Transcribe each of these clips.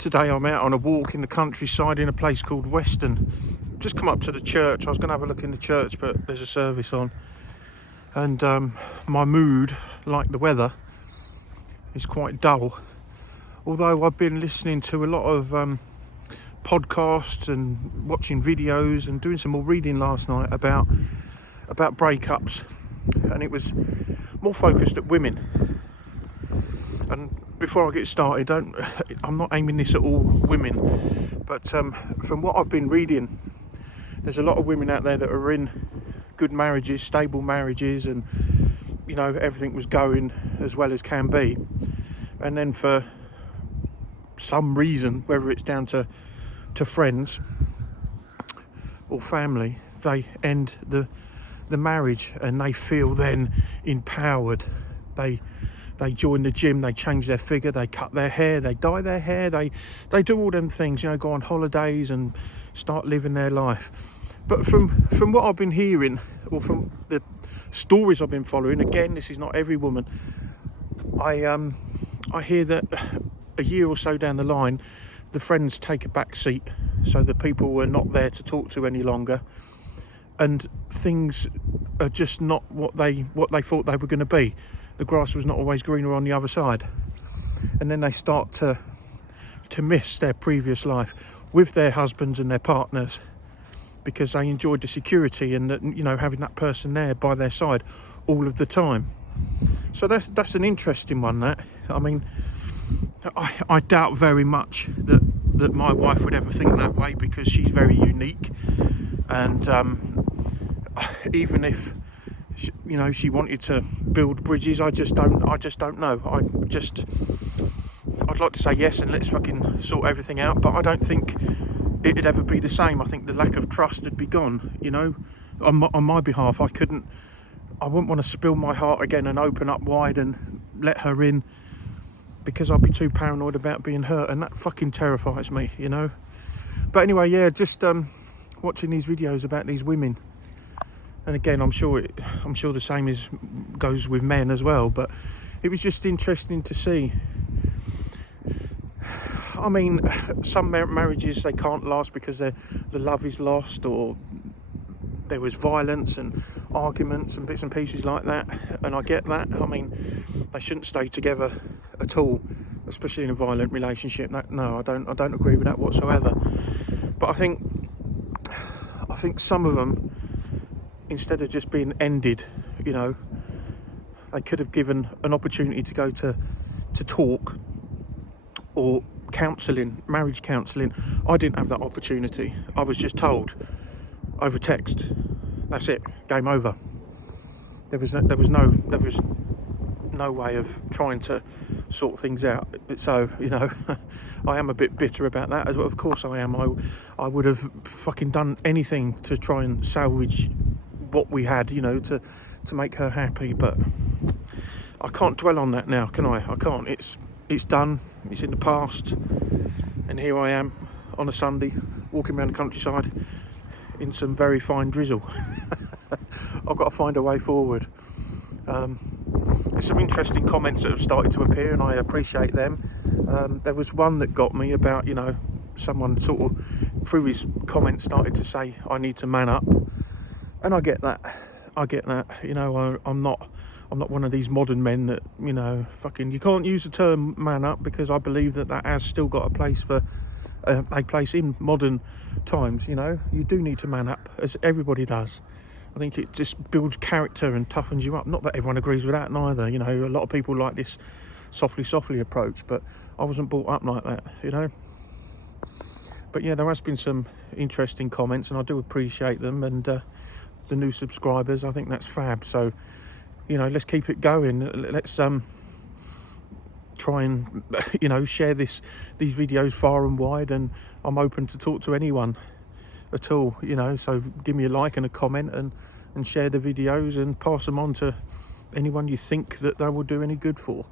Today I'm out on a walk in the countryside in a place called Weston. Just come up to the church. I was going to have a look in the church, but there's a service on. And my mood, like the weather, is quite dull. Although I've been listening to a lot of podcasts and watching videos and doing some more reading last night about breakups, and it was more focused at women. And before I get started, I'm not aiming this at all women, but from what I've been reading, there's a lot of women out there that are in good marriages, stable marriages, and you know, everything was going as well as can be, and then for some reason, whether it's down to friends or family, they end the marriage, and they feel then empowered. They join the gym, they change their figure, they cut their hair, they dye their hair, they do all them things, you know, go on holidays and start living their life. But from what I've been hearing, or from the stories I've been following, again, this is not every woman, I hear that a year or so down the line, the friends take a back seat, so the people were not there to talk to any longer, and things are just not what they thought they were going to be. The grass was not always greener on the other side, and then they start to miss their previous life with their husbands and their partners, because they enjoyed the security and that, you know, having that person there by their side all of the time. So that's an interesting one. That, I mean, I doubt very much that my wife would ever think that way, because she's very unique, and even if you know, she wanted to build bridges, I just don't know. I'd like to say yes and let's fucking sort everything out, but I don't think it'd ever be the same. I think the lack of trust would be gone, you know, on my behalf. I wouldn't want to spill my heart again and open up wide and let her in, because I'd be too paranoid about being hurt, and that fucking terrifies me, you know. But anyway, yeah, just watching these videos about these women. And again, I'm sure the same goes with men as well, but it was just interesting to see. I mean, some marriages, they can't last because the love is lost, or there was violence and arguments and bits and pieces like that, and I get that. I mean, they shouldn't stay together at all, especially in a violent relationship. No, I don't agree with that whatsoever. But I think some of them, instead of just being ended, you know, they could have given an opportunity to go to talk or counselling, marriage counselling. I didn't have that opportunity. I was just told over text, that's it, game over. There was no way of trying to sort things out. So, you know, I am a bit bitter about that as well. Of course I am. I would have fucking done anything to try and salvage what we had, you know, to make her happy, but I can't dwell on that now, can I? I can't. It's done, it's in the past, and here I am on a Sunday walking around the countryside in some very fine drizzle. I've got to find a way forward. There's some interesting comments that have started to appear, and I appreciate them. There was one that got me about, you know, someone sort of through his comments started to say I need to man up. And I get that, you know. I'm not one of these modern men that, you know, fucking, you can't use the term man up, because I believe that has still got a place in modern times, you know. You do need to man up, as everybody does. I think it just builds character and toughens you up. Not that everyone agrees with that neither, you know. A lot of people like this softly approach, but I wasn't brought up like that, you know. But yeah, there has been some interesting comments, and I do appreciate them, and the new subscribers, I think that's fab. So, you know, let's keep it going. Let's try and, you know, share these videos far and wide, and I'm open to talk to anyone at all, you know. So give me a like and a comment, and share the videos and pass them on to anyone you think that they will do any good for.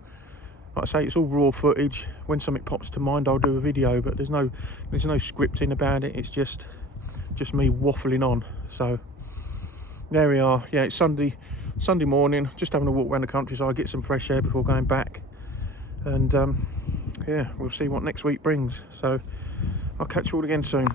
Like I say, it's all raw footage. When something pops to mind, I'll do a video, but there's no scripting about it. It's just me waffling on. So there we are. Yeah, it's Sunday morning, just having a walk around the countryside, get some fresh air before going back, and yeah, we'll see what next week brings. So I'll catch you all again soon.